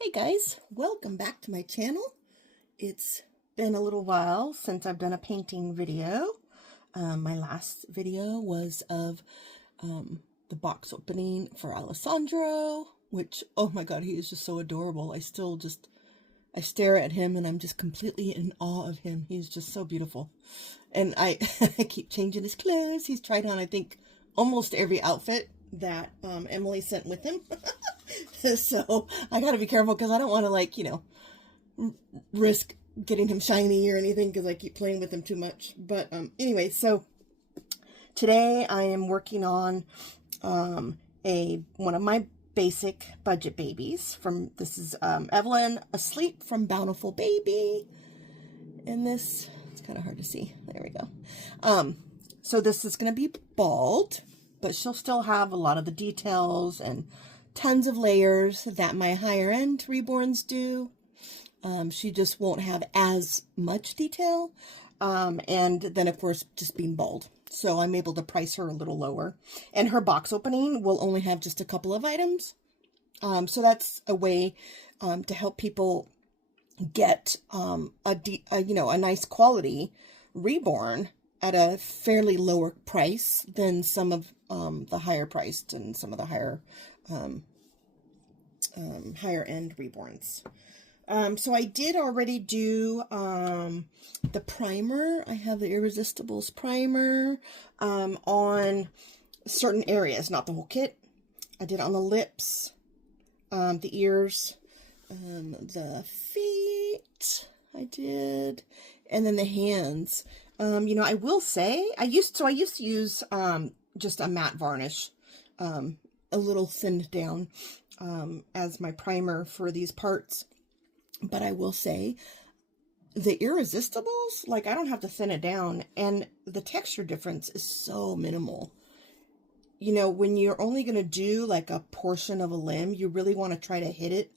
Hey guys, welcome back to my channel. It's been a little while since I've done a painting video. My last video was of the box opening for Alessandro, which, oh my god, he is just so adorable. I stare at him and I'm just completely in awe of him. He's just so beautiful. And I, I keep changing his clothes. He's tried on, I think, almost every outfit that Emily sent with him. So I gotta be careful because I don't want to, like, risk getting him shiny or anything because I keep playing with him too much. But anyway, so today I am working on one of my basic budget babies. This is Evelyn Asleep from Bountiful Baby. And this, it's kind of hard to see. There we go. So this is going to be bald, but she'll still have a lot of the details and tons of layers that my higher end Reborns do. She just won't have as much detail. And then of course, just being bald. So I'm able to price her a little lower. And her box opening will only have just a couple of items. So that's a way to help people get a nice quality Reborn at a fairly lower price than some of the higher priced and some of the higher end Reborns. So I did already do the primer. I have the Irresistibles primer on certain areas, not the whole kit. I did on the lips, the ears, the feet I did, and then the hands. I will say I used to use just a matte varnish, a little thinned down, as my primer for these parts. But I will say the Irresistibles, like, I don't have to thin it down, and the texture difference is so minimal. When you're only going to do like a portion of a limb, you really want to try to hit it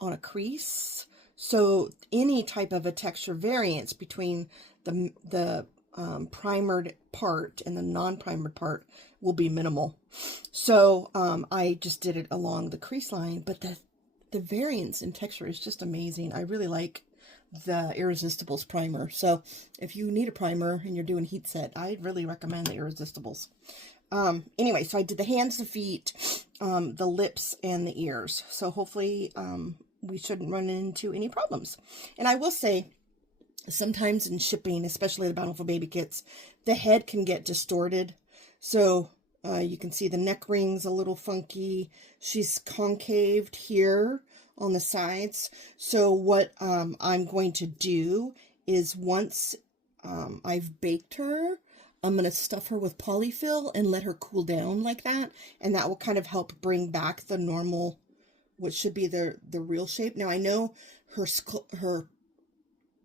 on a crease. So any type of a texture variance between the primered part and the non-primered part will be minimal. So I just did it along the crease line, but the variance in texture is just amazing. I really like the Irresistibles primer. So if you need a primer and you're doing heat set, I really recommend the Irresistibles. Anyway, so I did the hands, the feet, the lips, and the ears. So hopefully we shouldn't run into any problems. And I will say, sometimes in shipping, especially the Bountiful Baby kits, the head can get distorted. So you can see the neck ring's a little funky. She's concaved here on the sides. So what I'm going to do is, once I've baked her, I'm going to stuff her with polyfill and let her cool down like that. And that will kind of help bring back the normal, what should be the real shape. Now I know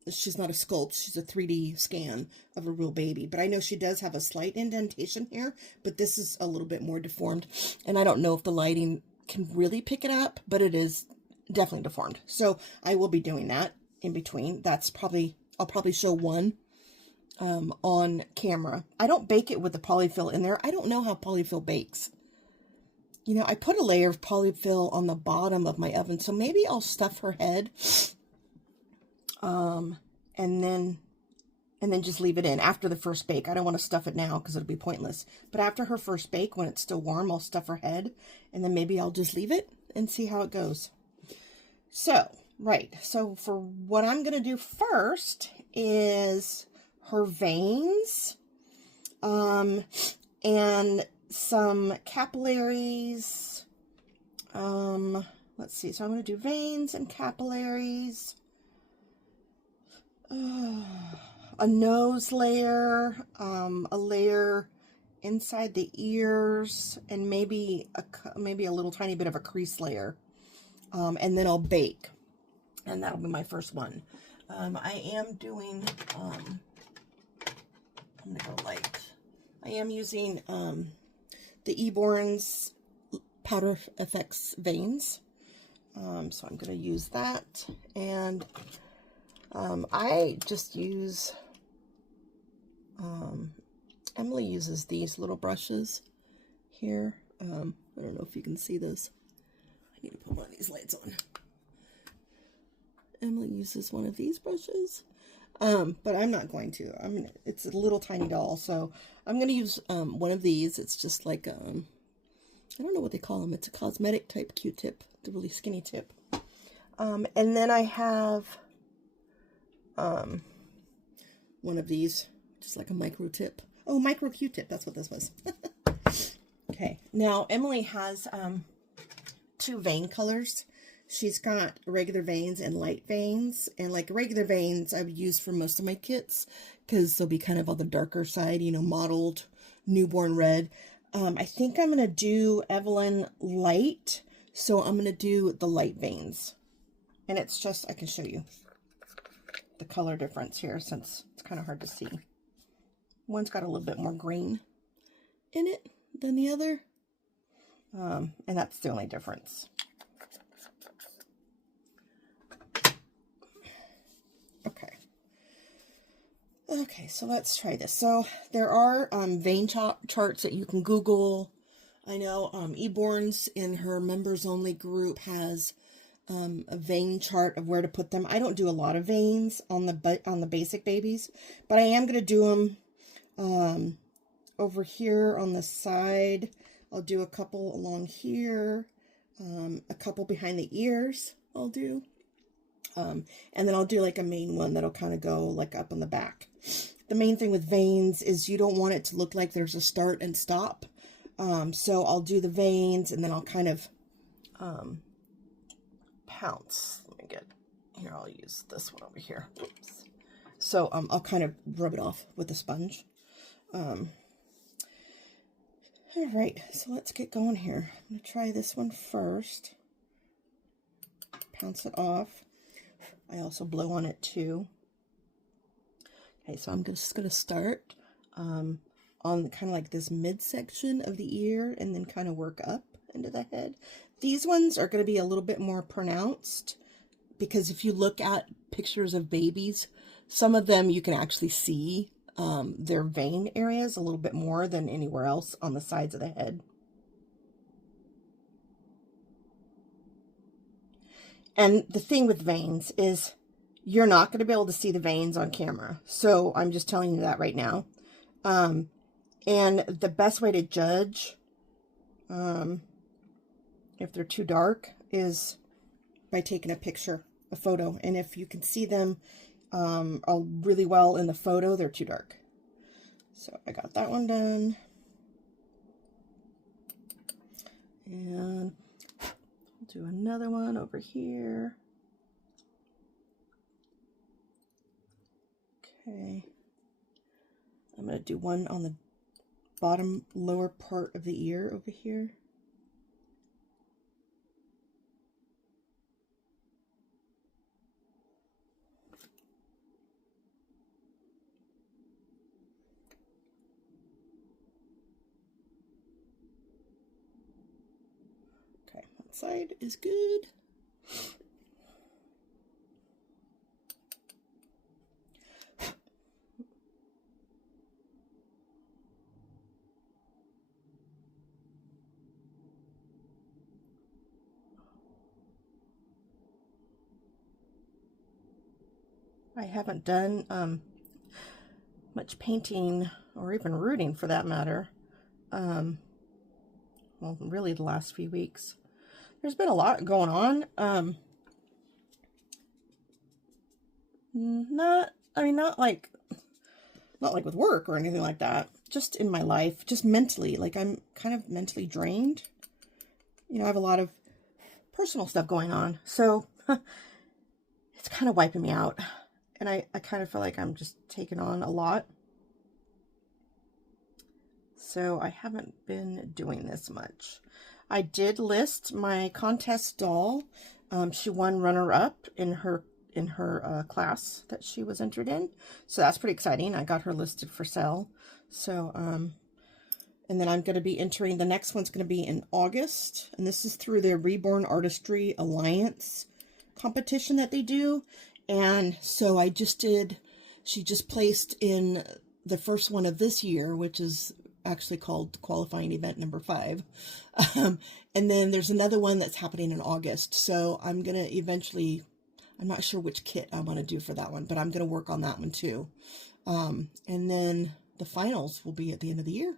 she's not a sculpt, she's a 3D scan of a real baby, but I know she does have a slight indentation here, but this is a little bit more deformed, and I don't know if the lighting can really pick it up, but it is definitely deformed. So I will be doing that in between. I'll probably show one on camera. I don't bake it with the polyfill in there. I don't know how polyfill bakes. I put a layer of polyfill on the bottom of my oven, so maybe I'll stuff her head and then just leave it in after the first bake. I don't want to stuff it now because it'll be pointless. But after her first bake, when it's still warm, I'll stuff her head, and then maybe I'll just leave it and see how it goes. So, right. So for what I'm going to do first is her veins, and some capillaries. Let's see. So I'm going to do veins and capillaries. A nose layer, a layer inside the ears, and maybe a little tiny bit of a crease layer, and then I'll bake, and that'll be my first one. I am doing, I'm gonna go light. I am using the Reborns Powder Effects veins, so I'm gonna use that, and I just use, Emily uses these little brushes here. I don't know if you can see this. I need to put one of these lights on. Emily uses one of these brushes. But I'm not going to. It's a little tiny doll, so I'm going to use one of these. It's just like, I don't know what they call them. It's a cosmetic type Q-tip, the really skinny tip. And then I have one of these, just like a micro tip. Oh, micro Q-tip, that's what this was. Okay, now Emily has 2 vein colors. She's got regular veins and light veins, and like regular veins I would use for most of my kits because they'll be kind of on the darker side, you know, mottled newborn red. I think I'm going to do Evelyn light, so I'm going to do the light veins. And it's just, I can show you the color difference here since it's kind of hard to see. One's got a little bit more green in it than the other, and that's the only difference. Okay, so let's try this. So there are vein charts that you can Google. I know Reborns in her members only group has a vein chart of where to put them. I don't do a lot of veins on the basic babies, but I am going to do them over here on the side. I'll do a couple along here, a couple behind the ears I'll do. And then I'll do like a main one that'll kind of go like up on the back. The main thing with veins is you don't want it to look like there's a start and stop. So I'll do the veins and then I'll kind of pounce. Let me get here. I'll use this one over here. Oops. So I'll kind of rub it off with a sponge. All right, so let's get going here. I'm going to try this one first. Pounce it off. I also blow on it too. Okay, so I'm just going to start on kind of like this midsection of the ear and then kind of work up into the head. These ones are going to be a little bit more pronounced because if you look at pictures of babies, some of them you can actually see their vein areas a little bit more than anywhere else on the sides of the head. And the thing with veins is you're not going to be able to see the veins on camera. So I'm just telling you that right now. And the best way to judge if they're too dark is by taking a picture, a photo. And if you can see them really well in the photo, they're too dark. So I got that one done. And do another one over here. Okay. I'm going to do one on the bottom lower part of the ear over here. Okay, one side is good. I haven't done much painting or even rooting for that matter. Well, really the last few weeks. There's been a lot going on. Not like with work or anything like that. Just in my life, just mentally. Like I'm kind of mentally drained. You know, I have a lot of personal stuff going on. So it's kind of wiping me out. And I kind of feel like I'm just taking on a lot. So I haven't been doing this much. I did list my contest doll. She won runner-up in her class that she was entered in. So that's pretty exciting. I got her listed for sale. So, and then I'm going to be entering, the next one's going to be in August. And this is through their Reborn Artistry Alliance competition that they do. And so she just placed in the first one of this year, which is actually called qualifying event number 5. And then there's another one that's happening in August. So I'm going to eventually, I'm not sure which kit I want to do for that one, but I'm going to work on that one too. And then the finals will be at the end of the year.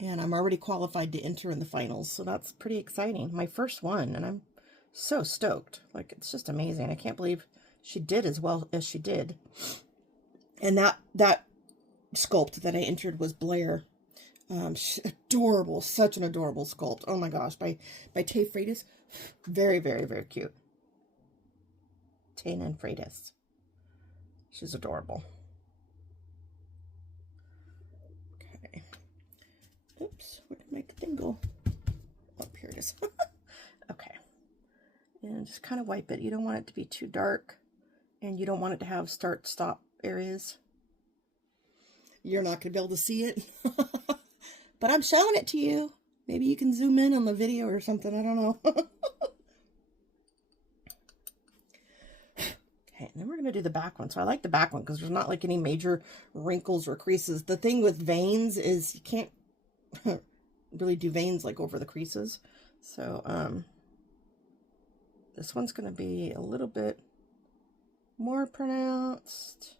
And I'm already qualified to enter in the finals, so that's pretty exciting. My first one, and I'm so stoked. Like, it's just amazing. I can't believe she did as well as she did. And that sculpt that I entered was Blair. Adorable, such an adorable sculpt. Oh my gosh, by Tay Freitas. Very, very, very cute. Tana and Freitas. She's adorable. Okay. Oops, where did my thing go? Oh, here it is. Okay. And just kind of wipe it. You don't want it to be too dark, and you don't want it to have start-stop areas. You're not going to be able to see it, but I'm showing it to you. Maybe you can zoom in on the video or something. I don't know. Okay, and then we're going to do the back one. So I like the back one because there's not like any major wrinkles or creases. The thing with veins is you can't really do veins like over the creases. So this one's going to be a little bit more pronounced.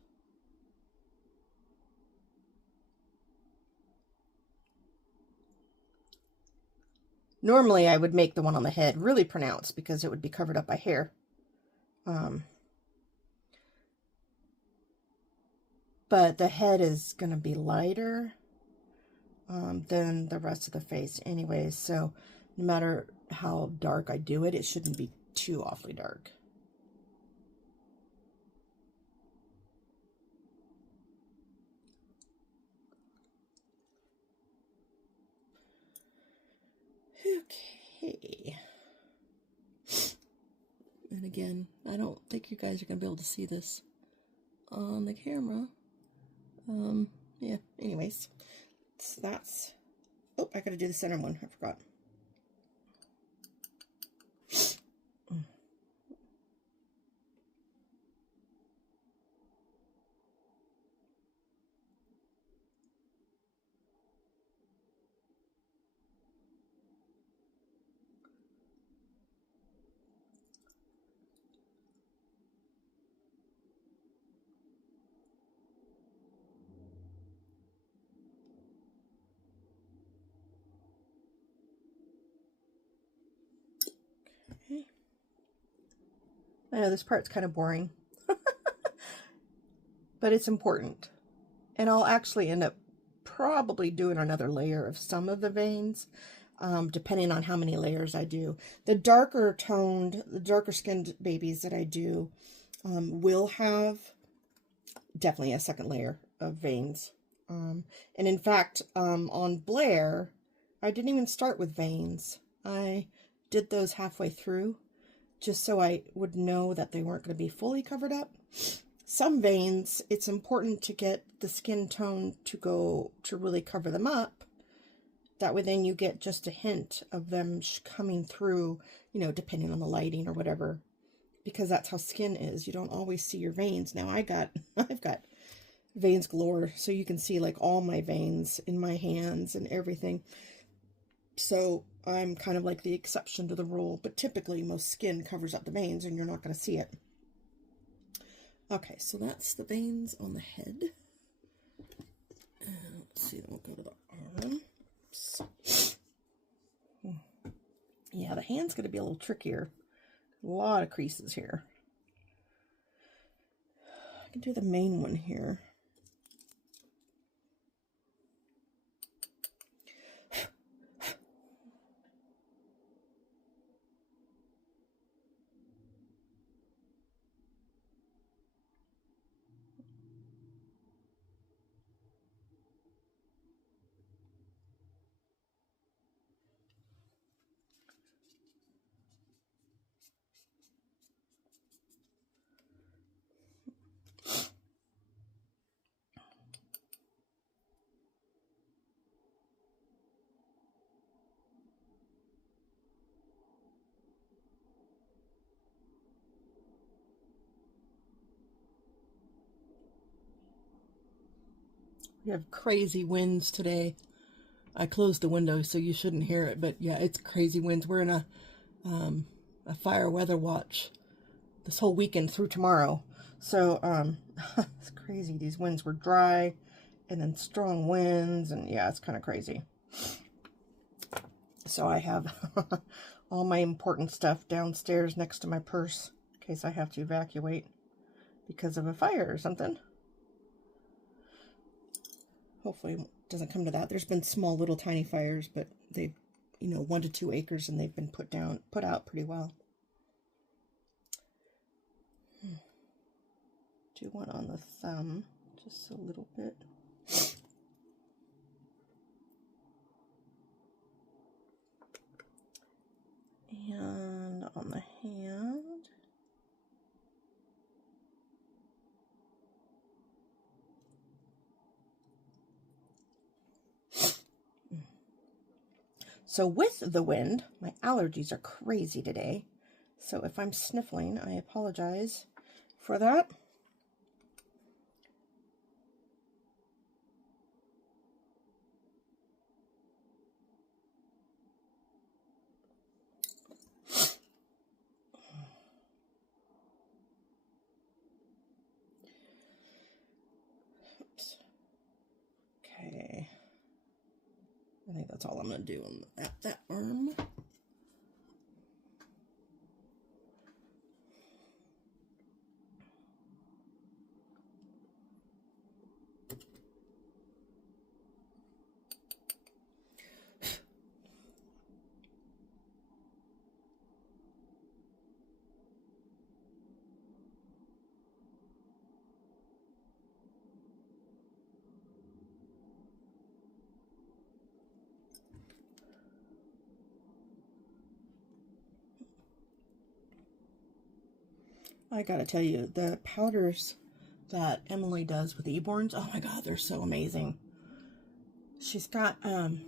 Normally I would make the one on the head really pronounced because it would be covered up by hair. But the head is going to be lighter than the rest of the face anyways. So no matter how dark I do it, it shouldn't be too awfully dark. Okay. And again, I don't think you guys are going to be able to see this on the camera. Yeah, anyways. So that's... Oh, I got to do the center one. I forgot. Okay. I know this part's kind of boring, but it's important. And I'll actually end up probably doing another layer of some of the veins, depending on how many layers I do. The darker skinned babies that I do will have definitely a second layer of veins. And in fact, on Blair, I didn't even start with veins. I did those halfway through, just so I would know that they weren't going to be fully covered up. Some veins, it's important to get the skin tone to really cover them up. That way then you get just a hint of them coming through, you know, depending on the lighting or whatever, because that's how skin is. You don't always see your veins. Now I've got veins galore, so you can see like all my veins in my hands and everything. So I'm kind of like the exception to the rule, but typically most skin covers up the veins and you're not going to see it. Okay, so that's the veins on the head. Let's see, then we'll go to the arms. Yeah, the hand's going to be a little trickier. A lot of creases here. I can do the main one here. We have crazy winds today. I closed the window so you shouldn't hear it, but yeah, it's crazy winds. We're in a fire weather watch this whole weekend through tomorrow. So, it's crazy. These winds were dry and then strong winds, and yeah, it's kind of crazy. So I have all my important stuff downstairs next to my purse in case I have to evacuate because of a fire or something. Hopefully it doesn't come to that. There's been small little tiny fires, but they've, 1 to 2 acres, and they've been put out pretty well. Do one on the thumb, just a little bit. And on the hand. So with the wind, my allergies are crazy today. So if I'm sniffling, I apologize for that. Oops. Okay. I think that's all I'm going to do on that arm. I gotta tell you, the powders that Emily does with Reborns, oh my god, they're so amazing. She's got the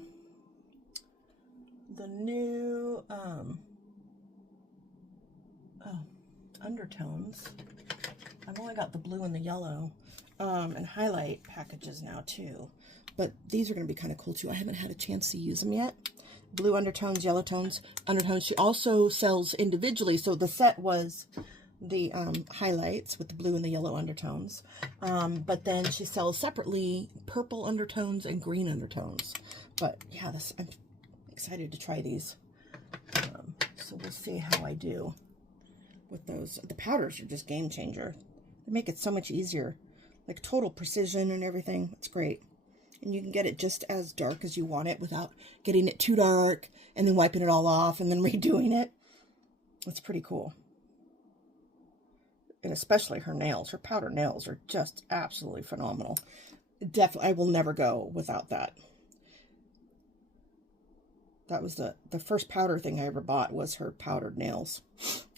new undertones. I've only got the blue and the yellow and highlight packages now too, but these are going to be kind of cool too. I haven't had a chance to use them yet. Blue undertones, yellow tones, undertones. She also sells individually, so the set was the highlights with the blue and the yellow undertones, but then she sells separately purple undertones and green undertones. But yeah, I'm excited to try these, so we'll see how I do with those. The powders are just game changer. They make it so much easier, like total precision and everything. It's great, and you can get it just as dark as you want it without getting it too dark and then wiping it all off and then redoing it. It's pretty cool. And especially her nails. Her powder nails are just absolutely phenomenal. Definitely, I will never go without that. That was the first powder thing I ever bought, was her powdered nails.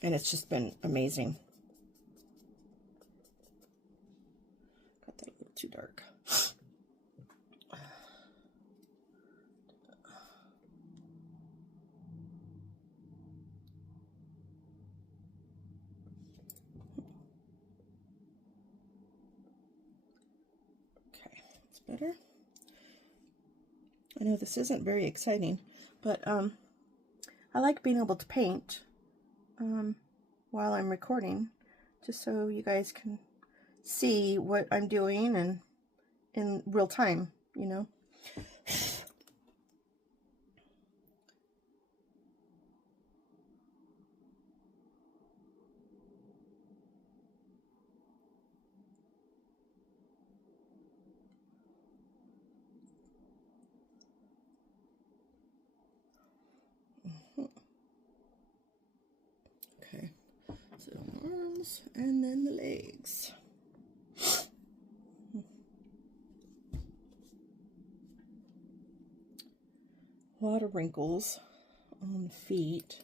And it's just been amazing. Got that a little too dark. Better. I know this isn't very exciting, but I like being able to paint while I'm recording, just so you guys can see what I'm doing and in real time, Okay, so arms and then the legs. A lot of wrinkles on the feet.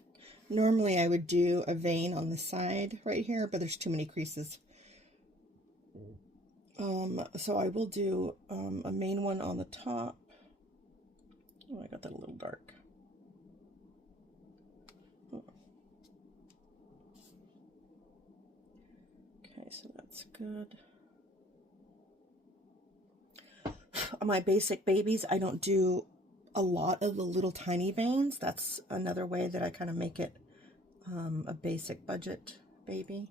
Normally I would do a vein on the side right here, but there's too many creases. So I will do a main one on the top. Oh, I got that a little dark. Okay, so that's good. On my basic babies, I don't do a lot of the little tiny veins. That's another way that I kind of make it a basic budget baby.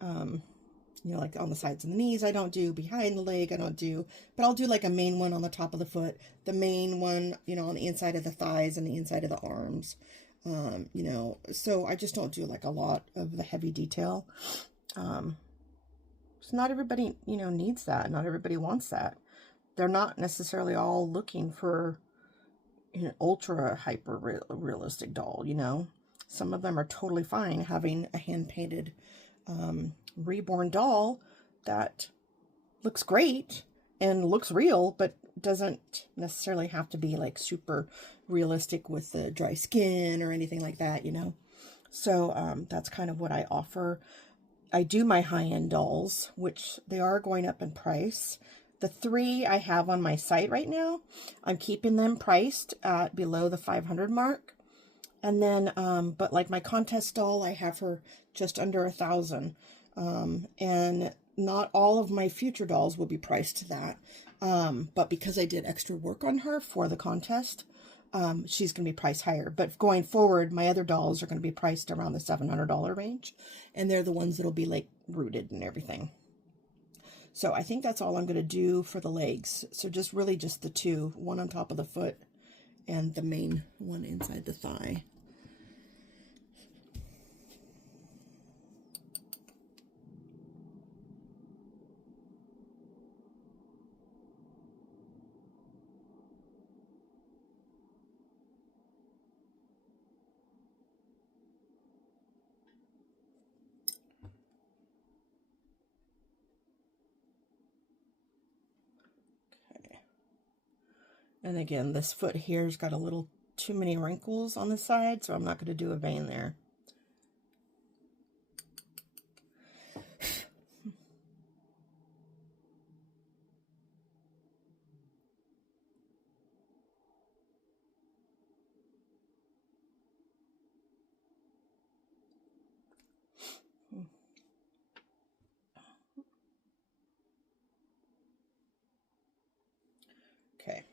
You know, like on the sides of the knees, I don't do behind the leg, I don't do, but I'll do like a main one on the top of the foot, the main one, you know, on the inside of the thighs and the inside of the arms. You know, so I just don't do like a lot of the heavy detail. So not everybody, you know, needs that. Not everybody wants that. They're not necessarily all looking for an ultra hyper realistic doll, you know. Some of them are totally fine having a hand painted reborn doll that looks great and looks real, but doesn't necessarily have to be like super realistic with the dry skin or anything like that, you know. So that's kind of what I offer. I do my high-end dolls, which they are going up in price. The 3 I have on my site right now, I'm keeping them priced at below the 500 mark. And then, but like my contest doll, I have her just under 1,000. And not all of my future dolls will be priced to that. But because I did extra work on her for the contest, she's going to be priced higher. But going forward, my other dolls are going to be priced around the $700 range. And they're the ones that'll be like rooted and everything. So I think that's all I'm going to do for the legs. So just really just the 2, one on top of the foot and the main one inside the thigh. And again, this foot here's got a little too many wrinkles on the side, so I'm not going to do a vein there. Okay,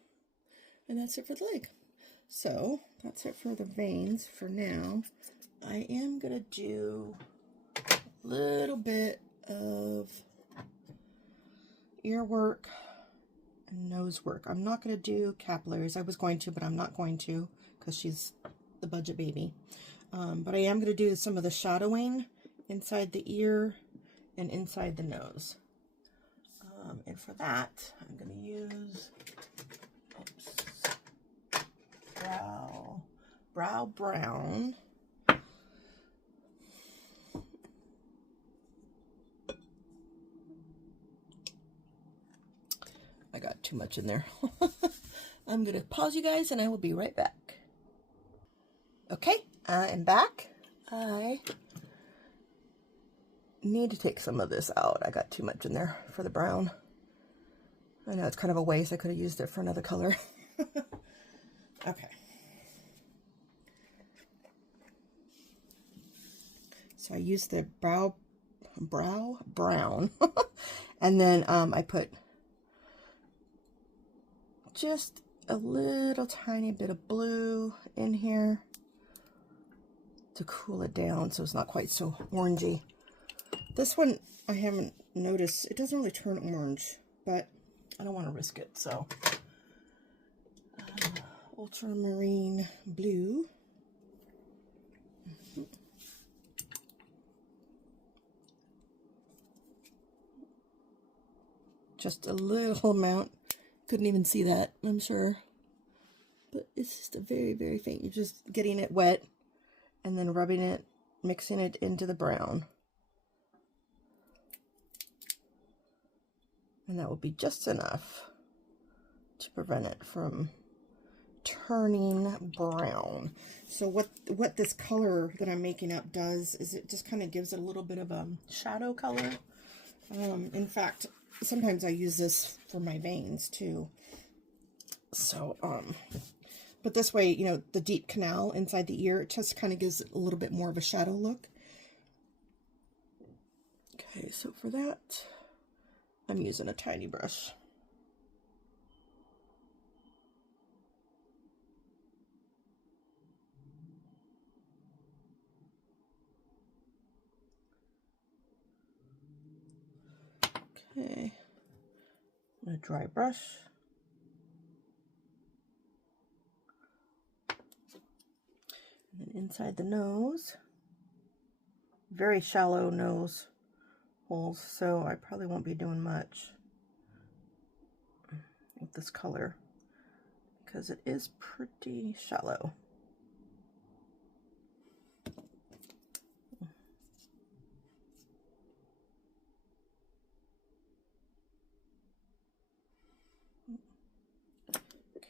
and that's it for the leg. So that's it for the veins for now. I am going to do a little bit of ear work and nose work. I'm not going to do capillaries. I was going to, but I'm not going to because she's the budget baby. But I am going to do some of the shadowing inside the ear and inside the nose. And for that, I'm going to use Brow Brown. I got too much in there. I'm going to pause you guys and I will be right back. Okay, I am back. I need to take some of this out. I got too much in there for the brown. I know it's kind of a waste. I could have used it for another color. Okay. So I used the brow brown. And then I put just a little tiny bit of blue in here to cool it down so it's not quite so orangey. This one I haven't noticed. It doesn't really turn orange, but I don't want to risk it, so ultramarine blue. Just a little amount. Couldn't even see that, I'm sure. But it's just a very, very faint. You're just getting it wet and then rubbing it, mixing it into the brown. And that will be just enough to prevent it from turning brown. So what this color that I'm making up does is it just kind of gives it a little bit of a shadow color. In fact, sometimes I use this for my veins too. So, but this way, you know, the deep canal inside the ear, it just kind of gives it a little bit more of a shadow look. Okay, so for that, I'm using a tiny brush. Okay, I'm going to dry brush. And then inside the nose, very shallow nose holes, so I probably won't be doing much with this color because it is pretty shallow.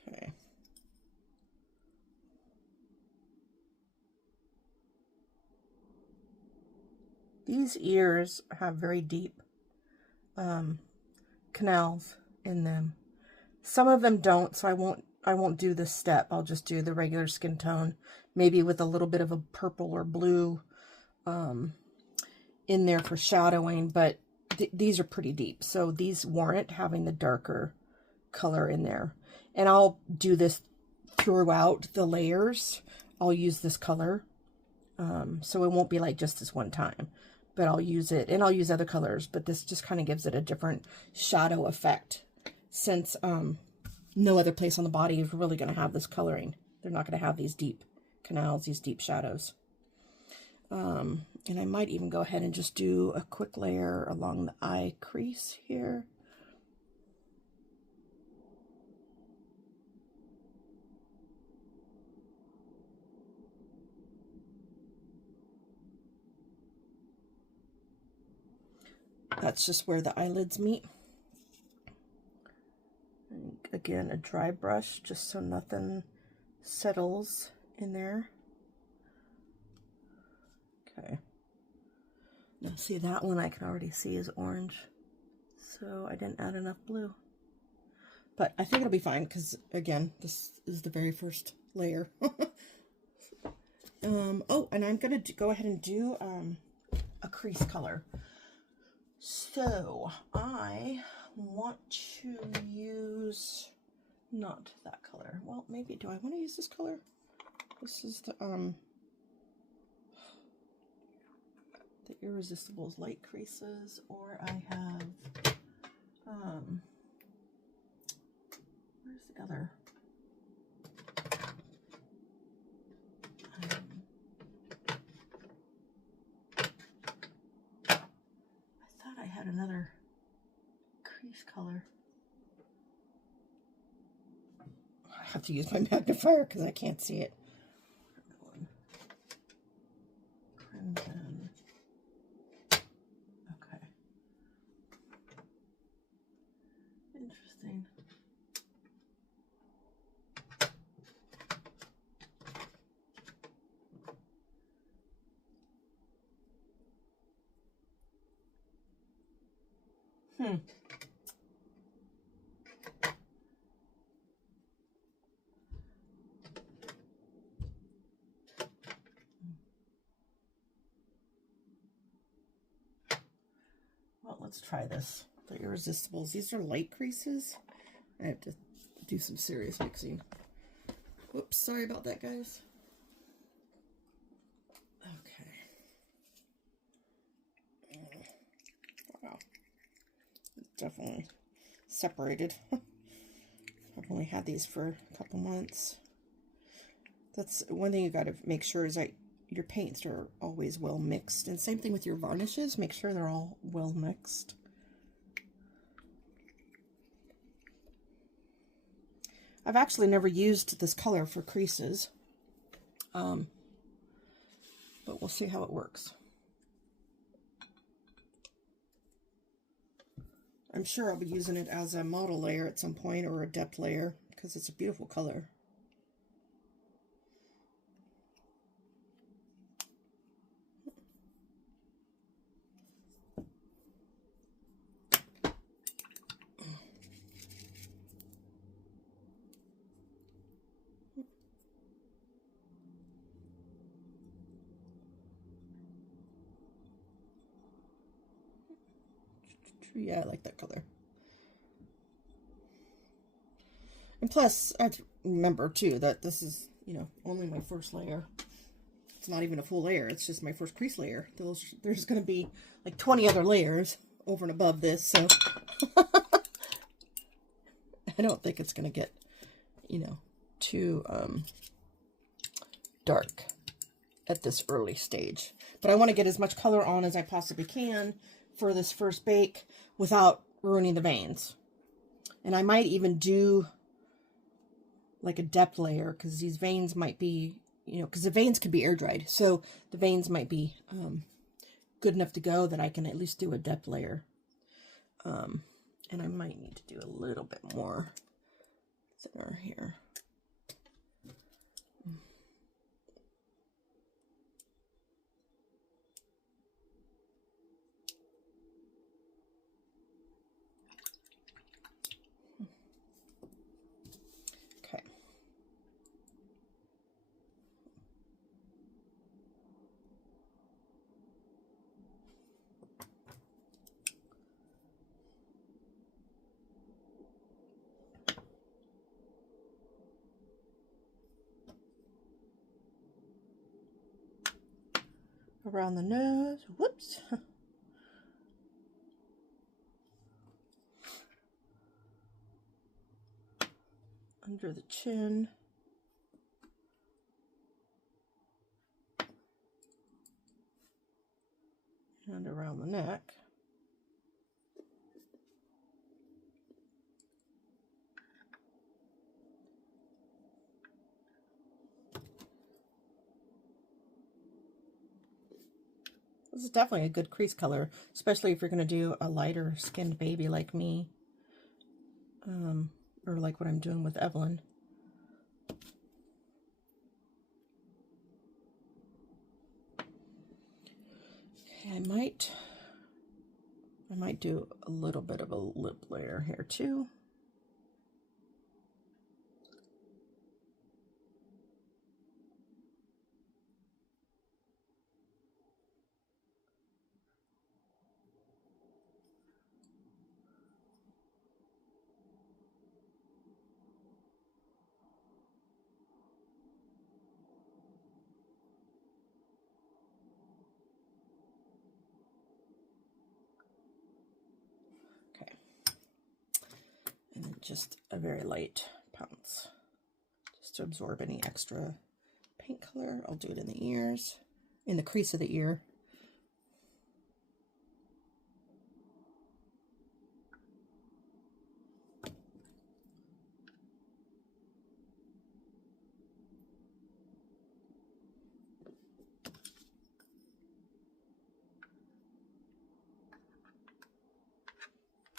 Okay. These ears have very deep canals in them. Some of them don't, so I won't do this step. I'll just do the regular skin tone, maybe with a little bit of a purple or blue in there for shadowing, but these are pretty deep, so these warrant having the darker color in there. And I'll do this throughout the layers. I'll use this color, so it won't be like just this one time, but I'll use it, and I'll use other colors, but this just kind of gives it a different shadow effect, since no other place on the body is really going to have this coloring. They're not going to have these deep canals, these deep shadows. And I might even go ahead and just do a quick layer along the eye crease here. That's just where the eyelids meet. And again, a dry brush, just so nothing settles in there. Okay. Now see, that one I can already see is orange, so I didn't add enough blue. But I think it'll be fine because, again, this is the very first layer. Oh, and I'm going to go ahead and do a crease color. So I want to use, not that color. Well, maybe, do I want to use this color? This is the Irresistible's light creases, or I have, where's the other? I thought I had another crease color. I have to use my magnifier because I can't see it. Crimson. Okay. Interesting. Well, let's try this. The Irresistibles. These are light creases. I have to do some serious mixing. Whoops, sorry about that, guys. Okay. Wow. Definitely separated. I've only had these for a couple months. That's one thing you got to make sure is that your paints are always well mixed. And same thing with your varnishes. Make sure they're all well mixed. I've actually never used this color for creases. But we'll see how it works. I'm sure I'll be using it as a model layer at some point, or a depth layer, because it's a beautiful color. Yeah, I like that color. And plus, I have to remember too that this is, only my first layer. It's not even a full layer. It's just my first crease layer. There's going to be like 20 other layers over and above this, so I don't think it's going to get, you know, too dark at this early stage. But I want to get as much color on as I possibly can for this first bake without ruining the veins. And I might even do like a depth layer, because these veins might be, you know, because the veins could be air dried. So the veins might be good enough to go that I can at least do a depth layer. And I might need to do a little bit more thinner here. Okay. Around the nose, whoops. Under the chin. And around the neck. This is definitely a good crease color, especially if you're going to do a lighter skinned baby like me, or like what I'm doing with Evelyn. Okay, I might do a little bit of a lip layer here too. And then just a very light pounce, just to absorb any extra paint color. I'll do it in the ears, in the crease of the ear.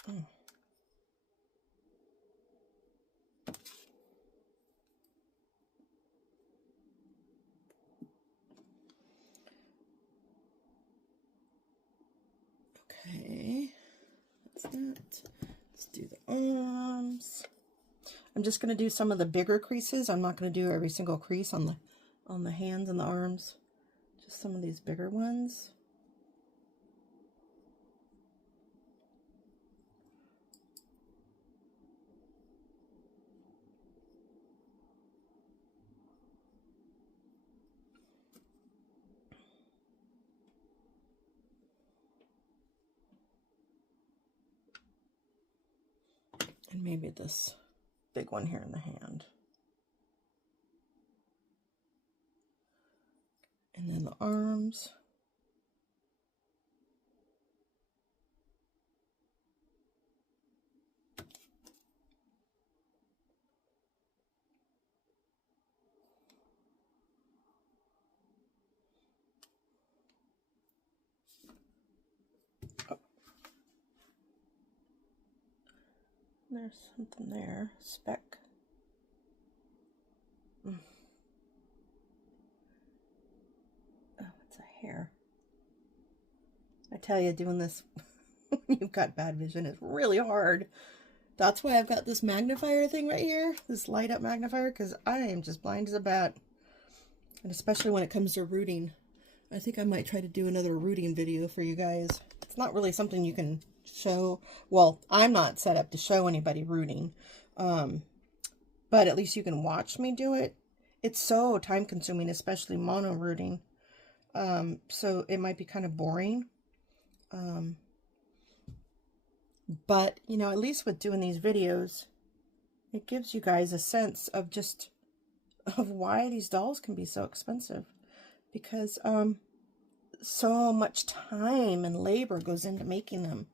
Oh. Okay, that's that. Let's do the arms. I'm just going to do some of the bigger creases. I'm not going to do every single crease on the hands and the arms. Just some of these bigger ones. And maybe this big one here in the hand. And then the arms. Oh. There's something there, speck. Oh, it's a hair. I tell you, doing this when you've got bad vision is really hard. That's why I've got this magnifier thing right here, this light up magnifier, because I am just blind as a bat. And especially when it comes to rooting. I think I might try to do another rooting video for you guys. It's not really something you can show. Well, I'm not set up to show anybody rooting. But at least you can watch me do it. It's so time consuming, especially mono rooting. So it might be kind of boring. But, you know, at least with doing these videos, it gives you guys a sense of just of why these dolls can be so expensive. Because so much time and labor goes into making them.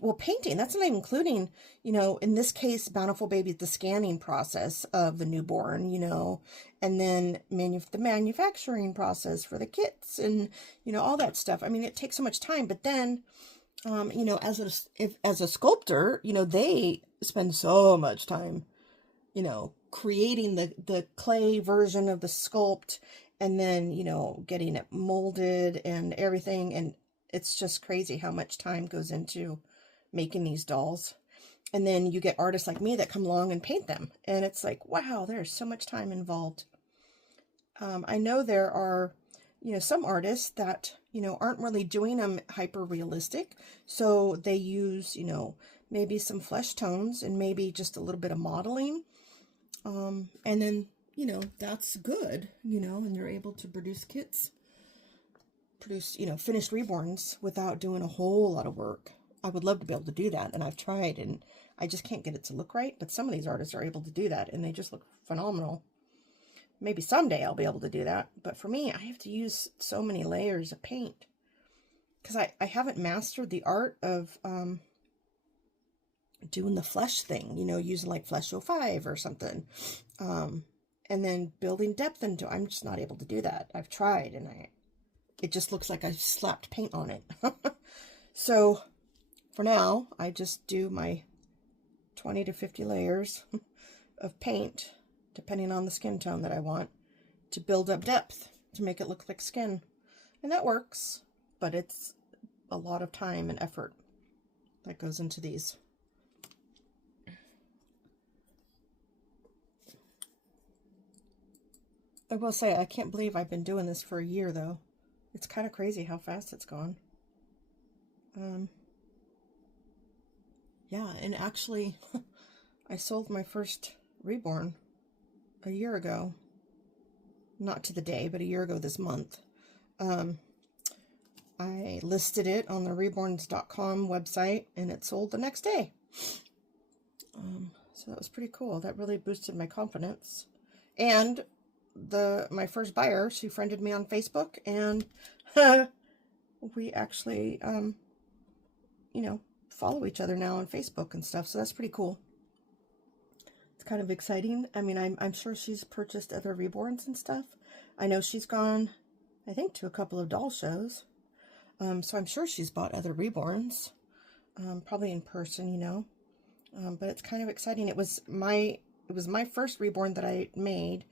Well, painting, that's not even including, you know, in this case, Bountiful Baby, the scanning process of the newborn, you know, and then the manufacturing process for the kits and, you know, all that stuff. I mean, it takes so much time, but then, you know, as a sculptor, you know, they spend so much time, you know, creating the clay version of the sculpt and then, you know, getting it molded and everything. And it's just crazy how much time goes into making these dolls. And then you get artists like me that come along and paint them. And it's like, wow, there's so much time involved. I know there are, you know, some artists that, you know, aren't really doing them hyper realistic. So they use, you know, maybe some flesh tones and maybe just a little bit of modeling. And then, you know, that's good, you know, and you're able to produce kits. Produce, you know, finished reborns without doing a whole lot of work. I would love to be able to do that, and I've tried, and I just can't get it to look right, but some of these artists are able to do that, and they just look phenomenal. Maybe someday I'll be able to do that, but for me, I have to use so many layers of paint, because I haven't mastered the art of doing the flesh thing, you know, using like Flesh 05 or something, and then building depth into. I'm just not able to do that. I've tried, and it just looks like I slapped paint on it. So for now, I just do my 20 to 50 layers of paint, depending on the skin tone that I want, to build up depth, to make it look like skin. And that works, but it's a lot of time and effort that goes into these. I will say, I can't believe I've been doing this for a year, though. It's kind of crazy how fast it's gone. Yeah, and actually, I sold my first reborn a year ago. Not to the day, but a year ago this month. I listed it on the Reborns.com website, and it sold the next day. So that was pretty cool. That really boosted my confidence. And my first buyer, she friended me on Facebook, and we actually, you know, follow each other now on Facebook and stuff. So that's pretty cool. It's kind of exciting. I mean, I'm sure she's purchased other reborns and stuff. I know she's gone, I think, to a couple of doll shows. So I'm sure she's bought other reborns, probably in person, you know. But it's kind of exciting. It was my first reborn that I made,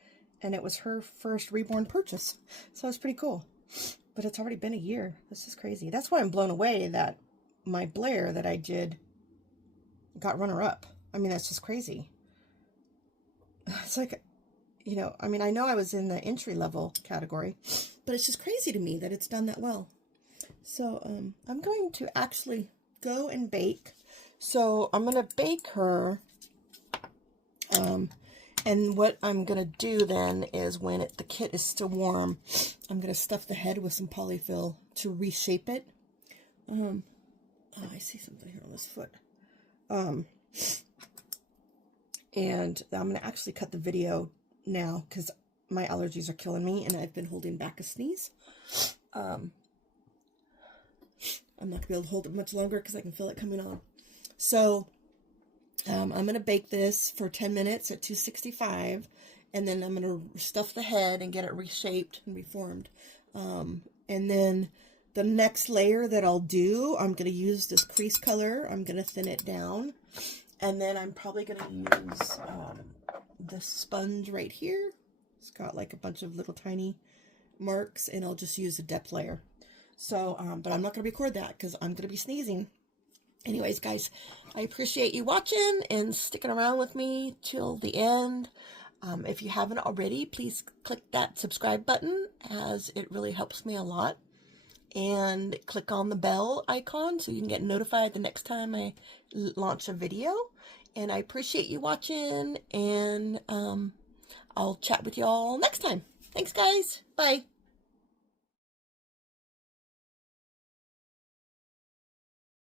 and it was her first reborn purchase. So it's pretty cool. But it's already been a year. This is crazy. That's why I'm blown away that my Blair that I did got runner-up. I mean, that's just crazy. It's like, you know, I mean, I know I was in the entry-level category, but it's just crazy to me that it's done that well. So I'm going to actually go and bake. So I'm going to bake her. And what I'm going to do then is when the kit is still warm, I'm going to stuff the head with some polyfill to reshape it. Oh, I see something here on this foot. And I'm going to actually cut the video now because my allergies are killing me and I've been holding back a sneeze. I'm not going to be able to hold it much longer because I can feel it coming on. So I'm going to bake this for 10 minutes at 265, and then I'm going to stuff the head and get it reshaped and reformed. And then the next layer that I'll do, I'm going to use this crease color. I'm going to thin it down, and then I'm probably going to use this sponge right here. It's got like a bunch of little tiny marks, and I'll just use a depth layer. So, but I'm not going to record that because I'm going to be sneezing. Anyways, guys, I appreciate you watching and sticking around with me till the end. If you haven't already, please click that subscribe button, as it really helps me a lot. And click on the bell icon so you can get notified the next time I launch a video. And I appreciate you watching, and I'll chat with you all next time. Thanks, guys. Bye.